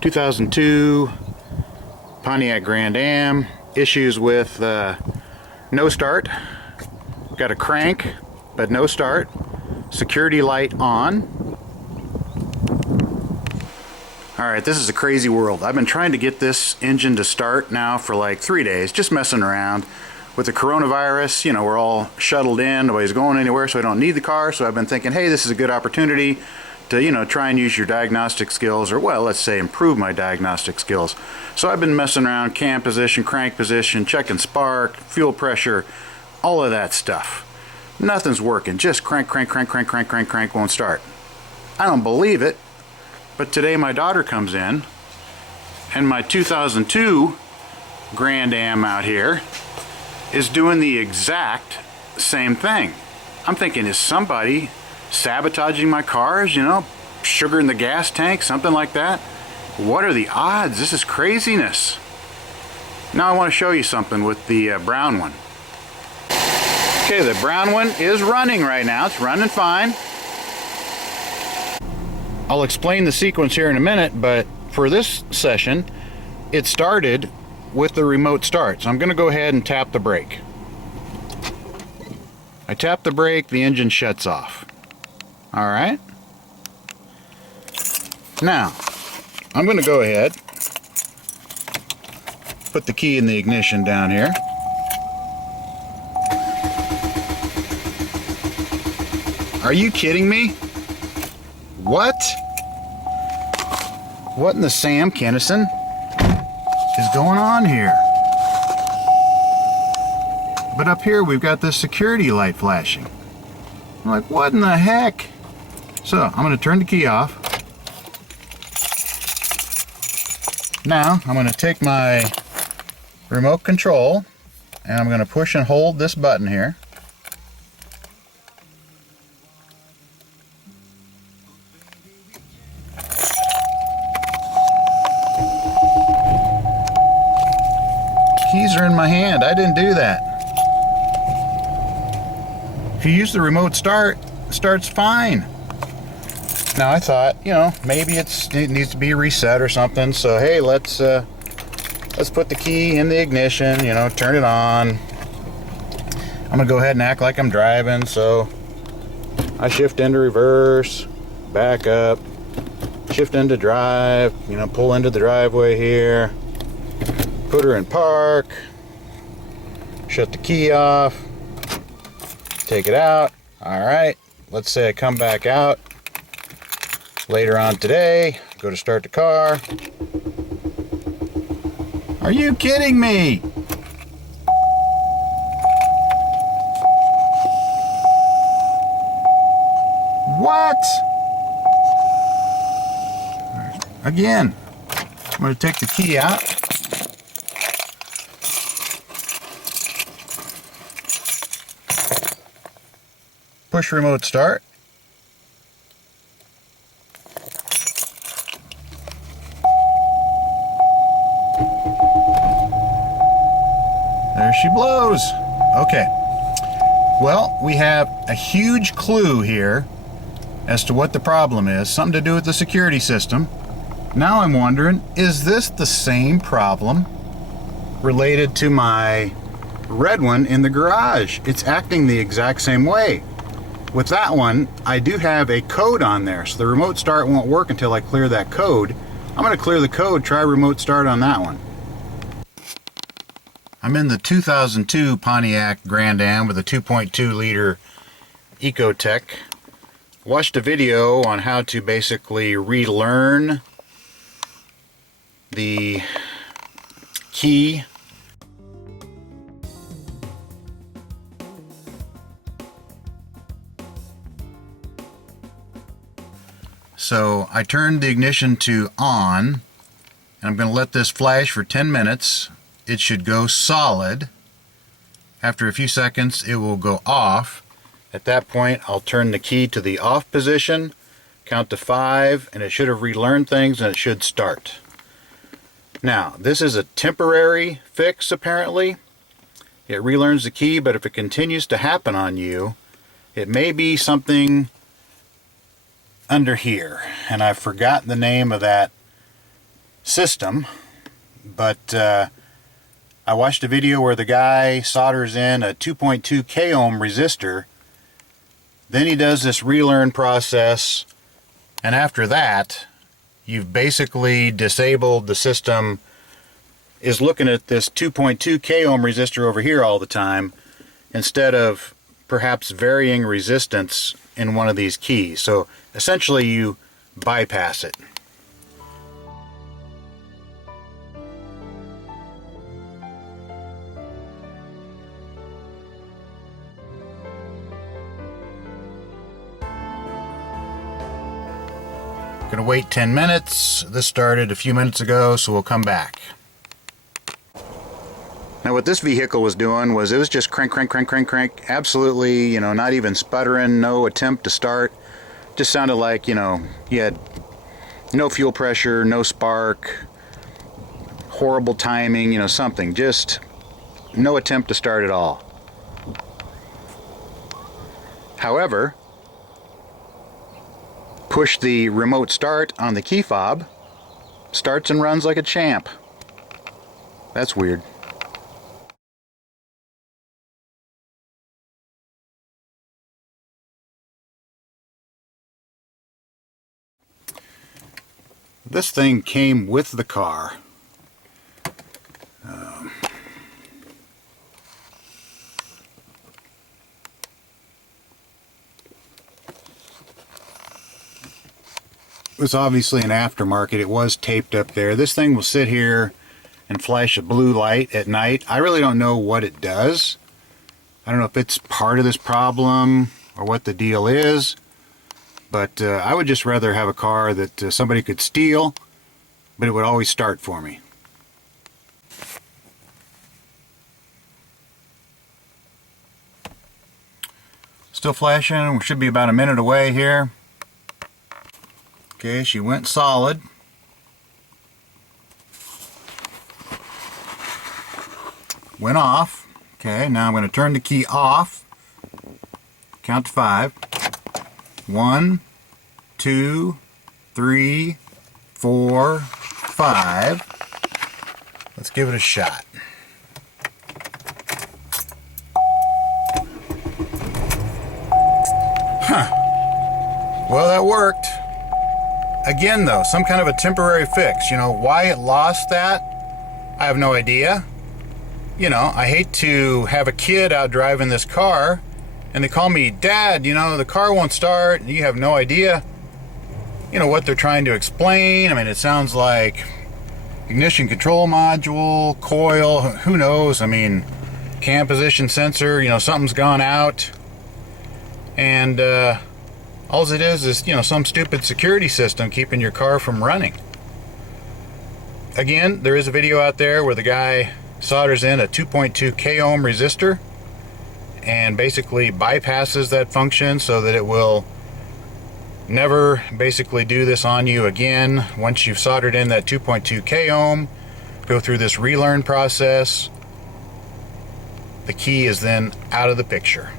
2002 Pontiac Grand AM. Issues with no start. Got a crank, but no start. Security light on. Alright, this is a crazy world. I've been trying to get this engine to start now for like 3 days, just messing around. With the coronavirus, you know, we're all shuttled in, nobody's going anywhere, so I don't need the car. So I've been thinking, hey, this is a good opportunity to, you know, try and use your diagnostic skills, or well, let's say improve my diagnostic skills. So I've been messing around, cam position, crank position, checking spark, fuel pressure, all of that stuff. Nothing's working, just crank, crank, crank, crank, crank, crank, crank, won't start. I don't believe it, but today my daughter comes in, and my 2002 Grand Am out here is doing the exact same thing. I'm thinking, is somebody sabotaging my cars, you know, sugar in the gas tank, something like that? What are the odds? This is craziness. Now I want to show you something with the brown one. Okay, the brown one is running right now. It's running fine. I'll explain the sequence here in a minute, but for this session, it started with the remote start. So I'm going to go ahead and tap the brake. I tap the brake, the engine shuts off. Alright. Now, I'm going to go ahead, put the key in the ignition down here. Are you kidding me? What? What in the Sam Kennison is going on here? But up here we've got this security light flashing. I'm like, what in the heck? So I'm going to turn the key off. Now I'm going to take my remote control and I'm going to push and hold this button here. Keys are in my hand. I didn't do that. If you use the remote start, it starts fine. Now I thought, you know, maybe it needs to be reset or something. So hey, let's put the key in the ignition. You know, turn it on. I'm gonna go ahead and act like I'm driving. So I shift into reverse, back up, shift into drive. You know, pull into the driveway here. Put her in park, shut the key off, take it out. All right, let's say I come back out later on today, go to start the car. Are you kidding me? What? Again, I'm going to take the key out. Push remote start. There she blows. Okay. Well, we have a huge clue here as to what the problem is. Something to do with the security system. Now I'm wondering, is this the same problem related to my red one in the garage? It's acting the exact same way. With that one, I do have a code on there, so the remote start won't work until I clear that code. I'm going to clear the code, try remote start on that one. I'm in the 2002 Pontiac Grand Am with a 2.2 liter Ecotech. Watched a video on how to basically relearn the key. So I turned the ignition to on, and I'm going to let this flash for 10 minutes. It should go solid. After a few seconds, it will go off. At that point, I'll turn the key to the off position, count to 5, and it should have relearned things and it should start. Now, this is a temporary fix apparently. It relearns the key, but if it continues to happen on you, it may be something under here. And I've forgotten the name of that system, but I watched a video where the guy solders in a 2.2 k ohm resistor. Then he does this relearn process, and after that you've basically disabled the system. Is looking at this 2.2 k ohm resistor over here all the time instead of perhaps varying resistance in one of these keys. So essentially you bypass it. Gonna wait 10 minutes. This started a few minutes ago, so we'll come back. Now what this vehicle was doing was it was just crank, crank, crank, crank, crank. Absolutely, you know, not even sputtering, no attempt to start. Just sounded like, you know, you had no fuel pressure, no spark, horrible timing, you know, something. Just no attempt to start at all. However, push the remote start on the key fob, starts and runs like a champ. That's weird. This thing came with the car. It was obviously an aftermarket. It was taped up there. This thing will sit here and flash a blue light at night. I really don't know what it does. I don't know if it's part of this problem or what the deal is, but I would just rather have a car that somebody could steal, but it would always start for me. Still flashing. We should be about a minute away here. Okay, she went solid. Went off. Okay, now I'm going to turn the key off. Count to 5. 1, 2, 3, 4, 5. Let's give it a shot. Huh. Well, that worked. Again though, some kind of a temporary fix. You know, why it lost that, I have no idea. You know, I hate to have a kid out driving this car and they call me, Dad, you know, the car won't start, and you have no idea, you know, what they're trying to explain. I mean, it sounds like ignition control module, coil, who knows. I mean, cam position sensor, you know, something's gone out. And all it is, you know, some stupid security system keeping your car from running. Again, there is a video out there where the guy solders in a 2.2 k ohm resistor and basically bypasses that function so that it will never basically do this on you again. Once you've soldered in that 2.2 k ohm, go through this relearn process, the key is then out of the picture.